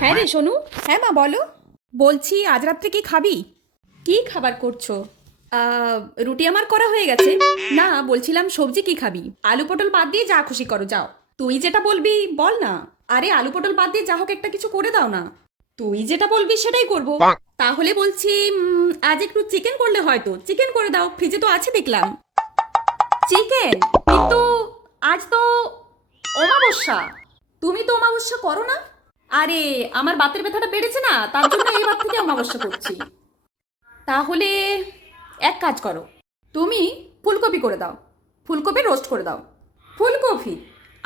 হ্যাঁ রে সোনু। হ্যাঁ মা বলো। বলছি আজ রাত্রে কি খাবি? কি খাবার করছো? আহ, রুটি আমার করা হয়ে গেছে। না, বলছিলাম সবজি কি খাবি? আলু পটল বাদ দিয়ে যা খুশি করো, যাও। তুই যেটা বলবি বল না। আরে আলু পটল বাদ দিয়ে যা হোক একটা কিছু করে দাও না। তুই যেটা বলবি সেটাই করব। তাহলে বলছি আজ একটু চিকেন করলে হয়তো। চিকেন করে দাও, ফ্রিজে তো আছে দেখলাম। চিকেন? কিন্তু আজ তো অমাবস্যা। তুমি তো অমাবস্যা করো না। আরে আমার বাতের ব্যথাটা বেড়েছে না, তার জন্য এবার থেকে অমাবস্যা করছি। তাহলে এক কাজ করো, তুমি ফুলকপি করে দাও। ফুলকপি রোস্ট করে দাও। ফুলকপি?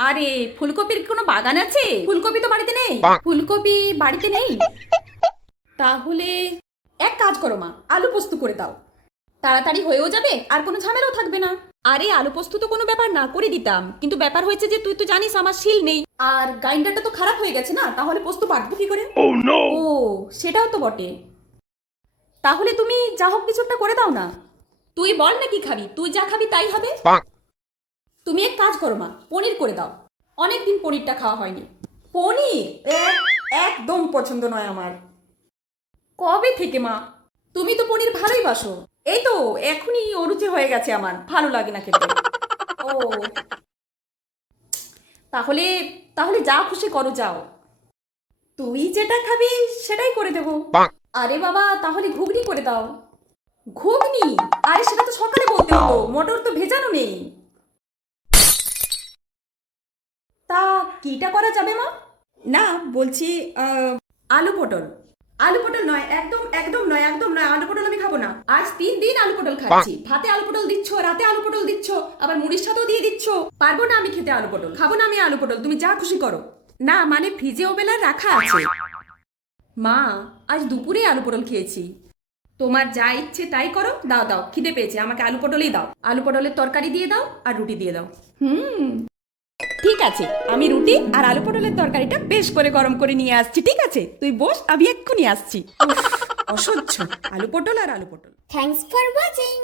আরে ফুলকপির কোনো বাগান আছে? ফুলকপি তো বাড়িতে নেই। ফুলকপি বাড়িতে নেই? তাহলে এক কাজ করো মা, আলু পোস্ত করে দাও। তাড়াতাড়ি হয়েও যাবে আর কোনো ঝামেলাও থাকবে না। আরে আলু পোস্ত তো কোনো ব্যাপার না, করে দিতাম, কিন্তু ব্যাপার হয়েছে যে তুই তো জানিস আমার শিল নেই, আর গ্রাইন্ডারটা তো খারাপ হয়ে গেছে না, তাহলে পোস্ত বাটবো কি করে? ও, সেটাও তো বটে। তাহলে তুমি যা হোক কিছু একটা করে দাও না। তুই বল না কি খাবি, তুই যা খাবি তাই হবে। তুমি এক কাজ করো মা, পনির করে দাও। অনেকদিন পনিরটা খাওয়া হয়নি। পনির? একদম পছন্দ নয় আমার। কবে থেকে মা? তুমি তো পনির ভালোই বাসো। এই তো এখনই অরুচি হয়ে গেছে, আমার ভালো লাগে না খেতে। ও, তাহলে তাহলে যা খুশি করো, যাও। তুই যেটা খাবি সেটাই করে দেবো। আরে বাবা, তাহলে ঘুগনি করে দাও। ঘুগনি? আরে সেটা তো সকালে বলতে হতো, মটর তো ভেজানো নেই। তা কিটা করা যাবে মা? না, বলছি আলু পটল। আলু পটল নয়, একদম একদম নয়, একদম নয়, আলু পটল আমি খাবো না। আজ 3 দিন আলু পটল খাচ্ছি। ভাতে আলু পটল দিচ্ছ, রাতে আলু পটল দিচ্ছ, আবার মুড়ির সাথেও দিয়ে দিচ্ছ। পারবো না আমি খেতে আলু পটল, খাবো না আমি আলু পটল, তুমি যা খুশি করো। না মানে ফ্রিজে ওবেলার রাখা আছে। মা, আজ দুপুরে আলু পটল খেয়েছি। তোমার যা ইচ্ছে তাই করো, দাও দাও, খিদে পেয়েছে, আমাকে আলু পটলই দাও। আলু পটলের তরকারি দিয়ে দাও আর রুটি দিয়ে দাও। ঠিক আছে, আমি রুটি আর আলু পটলের তরকারিটা বেশ করে গরম করে নিয়ে আসছি, ঠিক আছে? তুই বস, আমি এক্ষুনি আসছি। উফ, অসহ্য, আলু পটল আর আলু পটল। Thanks for watching.